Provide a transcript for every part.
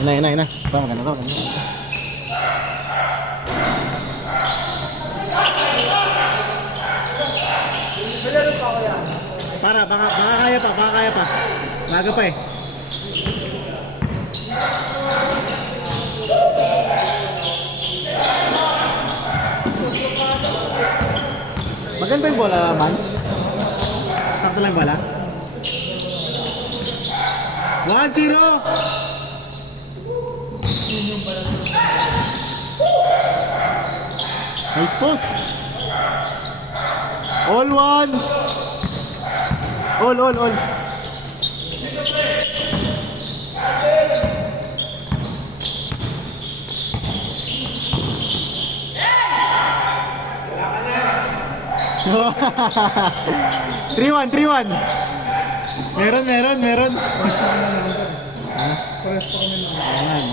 Ina. Ito, maganda to. Baka kaya pa. Maga pa eh. Maganda yung bola, man. Sakto lang yung bola. 1-0. Nice post. All one. All. Three one. Meron. Ayan.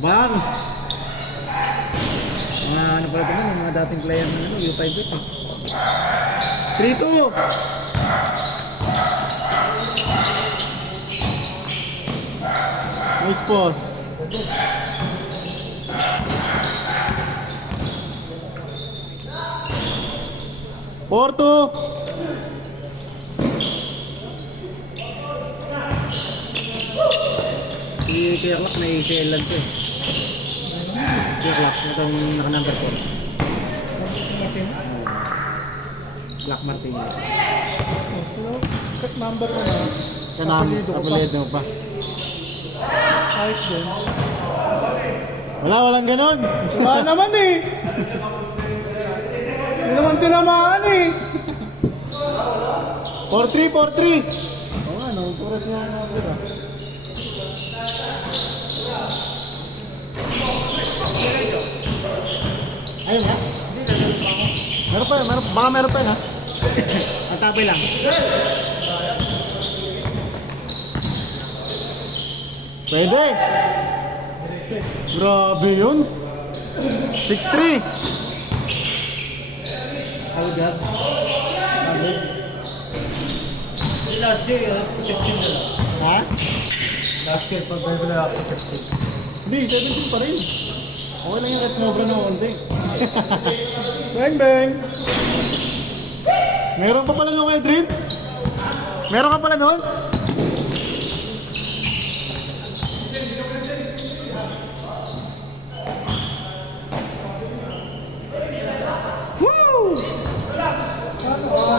Bang. Ano pala ito mo, mga dating player na U5 bet eh. 3-2. Nice post. Porto. Si Kerlak na ACL lang to eh. Kerlak, itong naka-number 4. Black Martinez. Cut number ko na. Kapalid mo pa. Ayos din. Walang ganon. Wala naman eh. Hindi naman tinamaan eh. 4-3. Oo nga, nagpuras niya ang number ah. Ayun nga. Baka meron pa na. Matapay lang. Pwede. Grabe yun. 6-3. Agad. Last day, protected na lang. Ha? Last day, pag may wala protected. Hindi, 17 pa rin. Okay lang yung kahit sumobra na konti. Bang! Meron pa pala nung Edrin? Meron ka pala noon? Woo!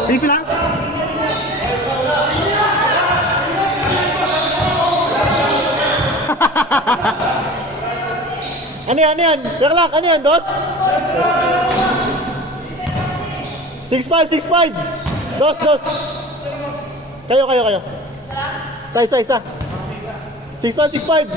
Peace lang? Ano yan? Kerlak, ano yan, dos? 6-5. Dos. Kayo. Isa. 6-5.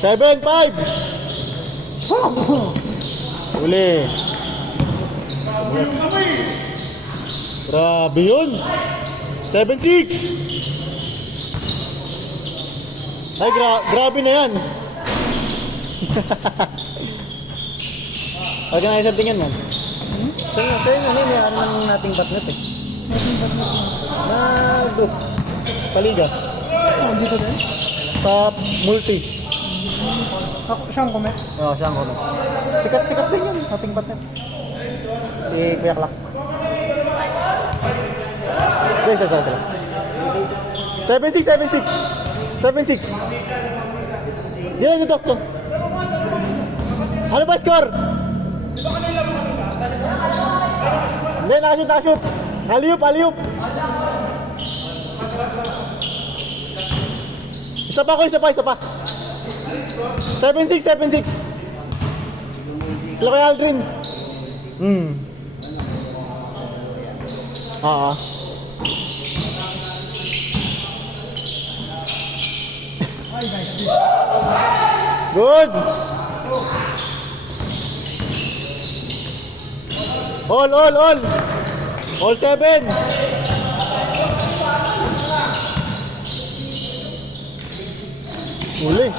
Seven, 5. Uli. Grabe yun. 7-6. Ay, grabe na yan. Organize ang tingin mo. Sa'yo na may ano ng nating batnet eh. Na group. Paliga. Dito din? Sa multi. Ako, siyang comment. Oo, siya ang comment. Sikat din yun. Nating batnet. Si Kuya Clark. Sila. 7-6. Yan, ito. Ano ba score? Hindi, nakashoot. Alley-oop. Isa pa. 7-6. Sila kay Aldrin. Oo. Good. All 7. Uli.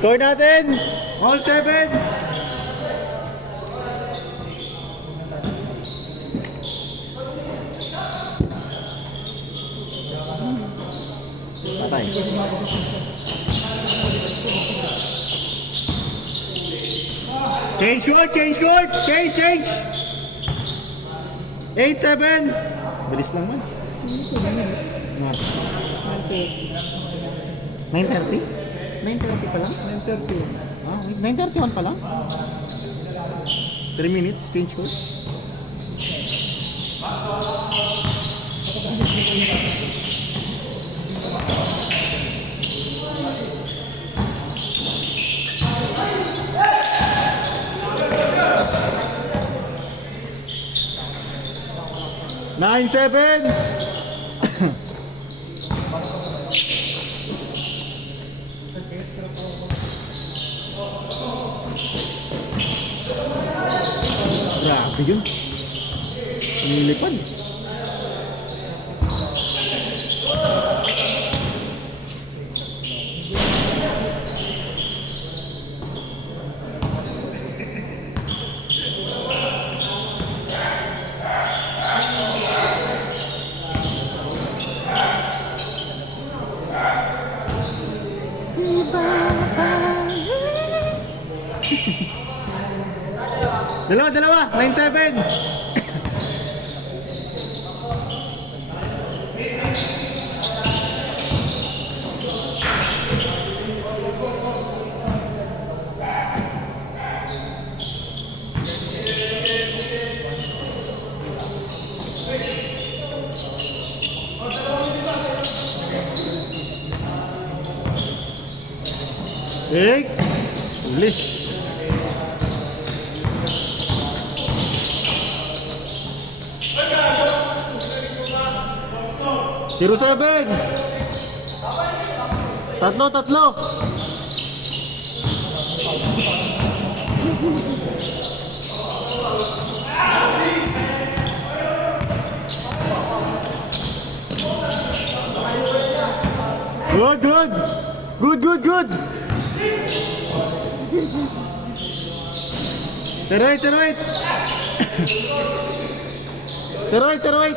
Score natin! All 7! Patay. Change score! Change score! Change! Change! 8-7! Bilis lang man. 9:30? 9:30 pa lang? 9:30. Ah, 9:31 pa lang? 3 minutes, change course. Nine, 7! Grabe yun. Nilipad. Dalawa, 9-7. Uli. 07. Tatlo. Good. Seroid.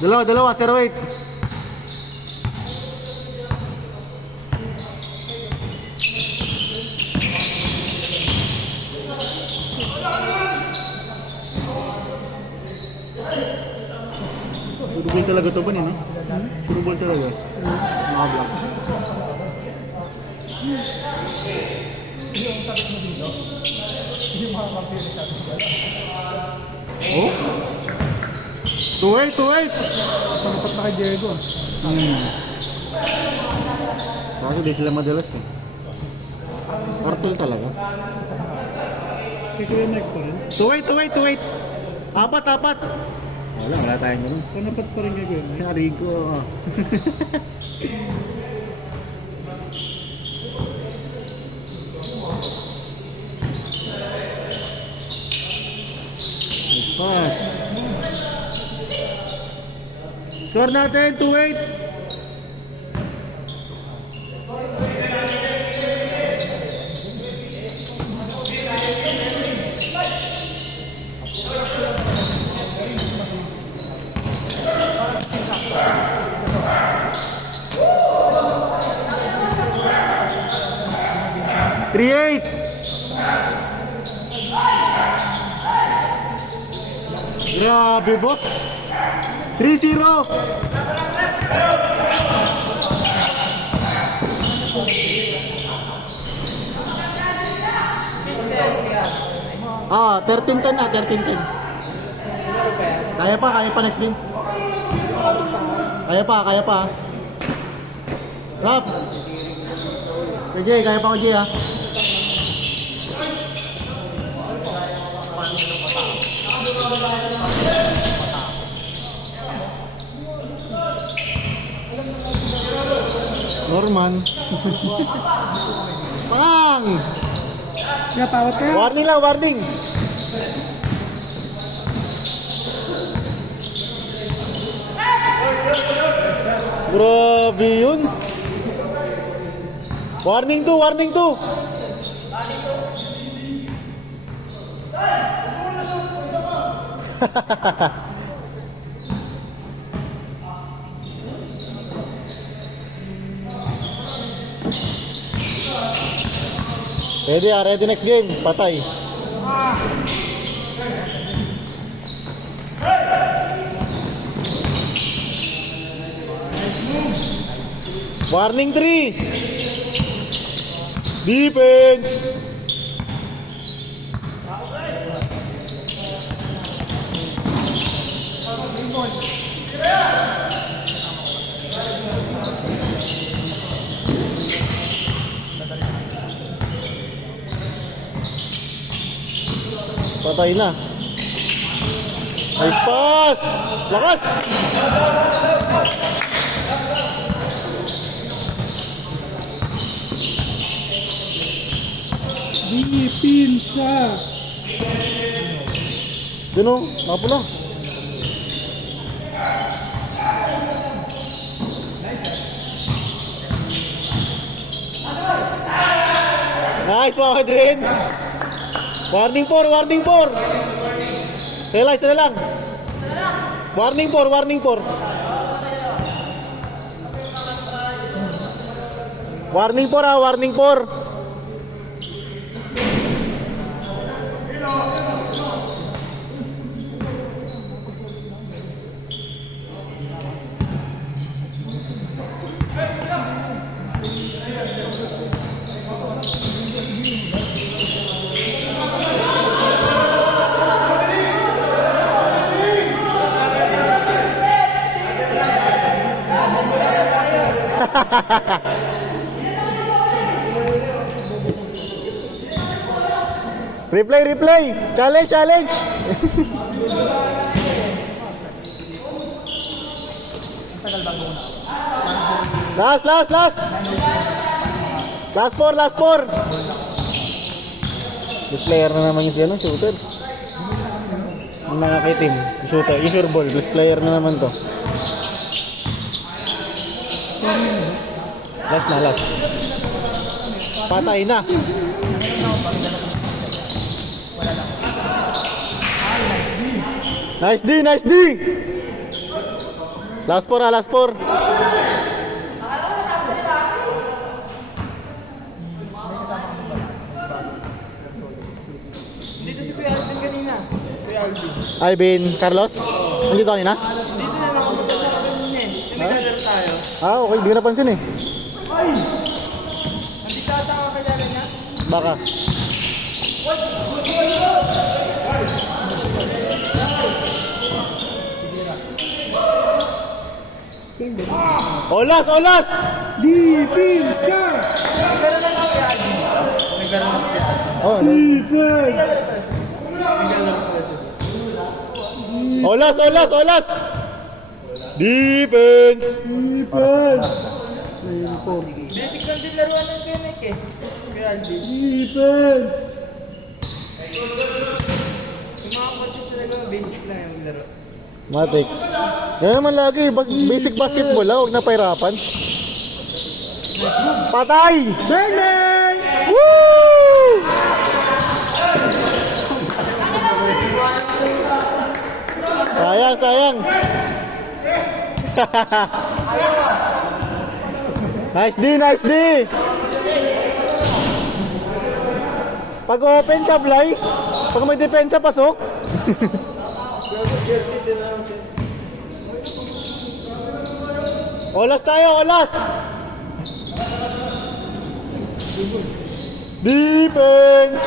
Dalawa, 08. Puro ball talaga to ba no? Puro ball talaga. Mga block. Oh? 2-8. Panapat na kay Diego. Kaso di sila madalas eh. Cartel talaga. Kay Kuya Mike pa rin. 2-8. Apat. Wala tayong ganun. Panapat pa rin kay Kuya Mike. Narigo. Nice pass. Score natin, 2-8. Three-eight. Grabe bo. 3-0. Ah, 13-10 na, 13-10. Kaya pa next game. Kaya pa. Rap. Sige, kaya pa ko, Jay, ha. Norman. Pang! Napawat ka? Warning lang, warning! Grabe yun! Warning to, warning to! Ready ready next game, patay. Warning 3. Defense. Patay na. Nice pass. Lakas. Di pinsa. Yun o, nakapula. Nice mga kadrin. Warning 4, warning 4. Sila lang. Warning 4, warning 4. Warning 4 ah, warning 4. Replay. Challenge. Last. Last 4. This player na naman yung shooter. Yung nakakitim, yung shooter, yung sure ball. This player na naman to. Last. Patay na. Nice D. Last 4. Dito si Kuya Alvin kanina. Kuya Alvin. Alvin, Carlos? Nandito kanina? Dito na lang ako magkasama kanina eh. Naglalaro tayo. Okay, di ko napansin eh. Ay! Nandito ata ako kailangan niya. Baka. Olas! Di pinsa! Nagkaroon lang ako Kuya Alvin. Nagkaroon lang ako. Oh, Olas! Defense! Basic lang din laruan ng Kenek eh. Kuya Alvin. Defense! Yung mga coaches talaga basic lang yung laro. Matik. Yan naman lagi, basic basketball lang, huwag na pahirapan. Patay! Sherman! Woo! Sayang. Nice D. Pag open sablay, pag may depensa pasok. Olas tayo. Defense.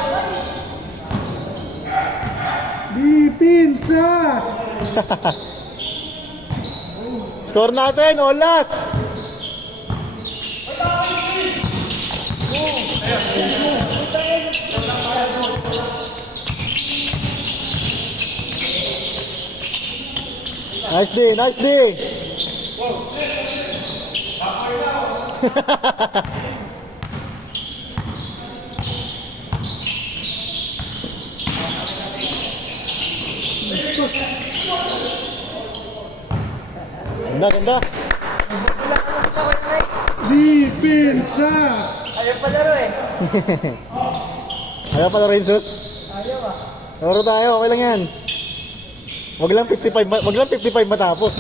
Di pinsa! Score natin, Olas. Nice D. Ganda, ganda. Depensa! Ayaw palaro eh. Ayaw pala rin, sus. Ayaw ah. Laro tayo, okay lang yan. Wag lang 55 matapos.